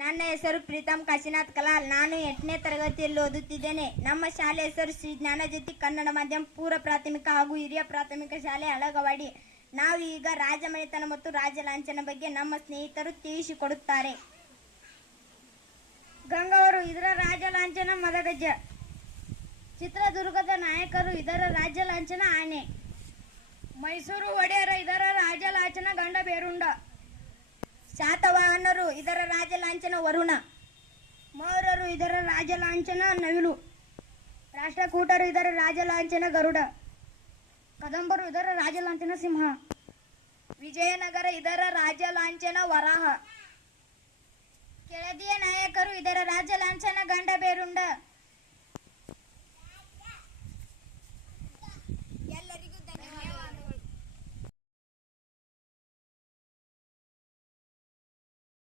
ನನ್ನ ಹೆಸರು ಪ್ರೀತಮ್ ಕಾಶಿನಾಥ್ ಕಲಾಲ್. ನಾನು ಎಂಟನೇ ತರಗತಿಯಲ್ಲಿ ಓದುತ್ತಿದ್ದೇನೆ. ನಮ್ಮ ಶಾಲೆ ಹೆಸರು ಶ್ರೀ ಜ್ಞಾನಜ್ಯೋತಿ ಕನ್ನಡ ಮಾಧ್ಯಮ, ಪೂರ್ವ ಪ್ರಾಥಮಿಕ ಹಾಗೂ ಹಿರಿಯ ಪ್ರಾಥಮಿಕ ಶಾಲೆ ಅಳಗವಾಡಿ. ನಾವು ಈಗ ರಾಜಮನೆತನ ಮತ್ತು ರಾಜ ಲಾಂಛನ ಬಗ್ಗೆ ನಮ್ಮ ಸ್ನೇಹಿತರು ತಿಳಿಸಿಕೊಡುತ್ತಾರೆ. ಗಂಗವರು ಇದರ ರಾಜ ಲಾಂಛನ ಮದಗಜ ಚಿತ್ರದುರ್ಗದ ನಾಯಕರು ಇದರ ರಾಜ್ಯ ಲಾಂಛನ ಆನೆ. ಮೈಸೂರು ಒಡೆಯರ ಇದರ ರಾಜ ಲಾಂಛನ ಗಂಡ ಬೇರುಂಡ. ಶಾತವಾಹನರು ಇದರ ರಾಜ ಲಾಂಛನ ವರುಣ. ಮೌರ್ಯರು ಇದರ ರಾಜ ಲಾಂಛನ ನವಿಲು. ರಾಷ್ಟ್ರಕೂಟರು ಇದರ ರಾಜ ಲಾಂಛನ ಗರುಡ. ಕದಂಬರು ಇದರ ರಾಜ ಲಾಂಛನ ಸಿಂಹ. ವಿಜಯನಗರ ಇದರ ರಾಜ ಲಾಂಛನ ವರಾಹ. ಕೆಳದಿಯ ನಾಯಕರು ಇದರ ರಾಜ ಲಾಂಛನ ಗಂಡ ಬೇರುಂಡ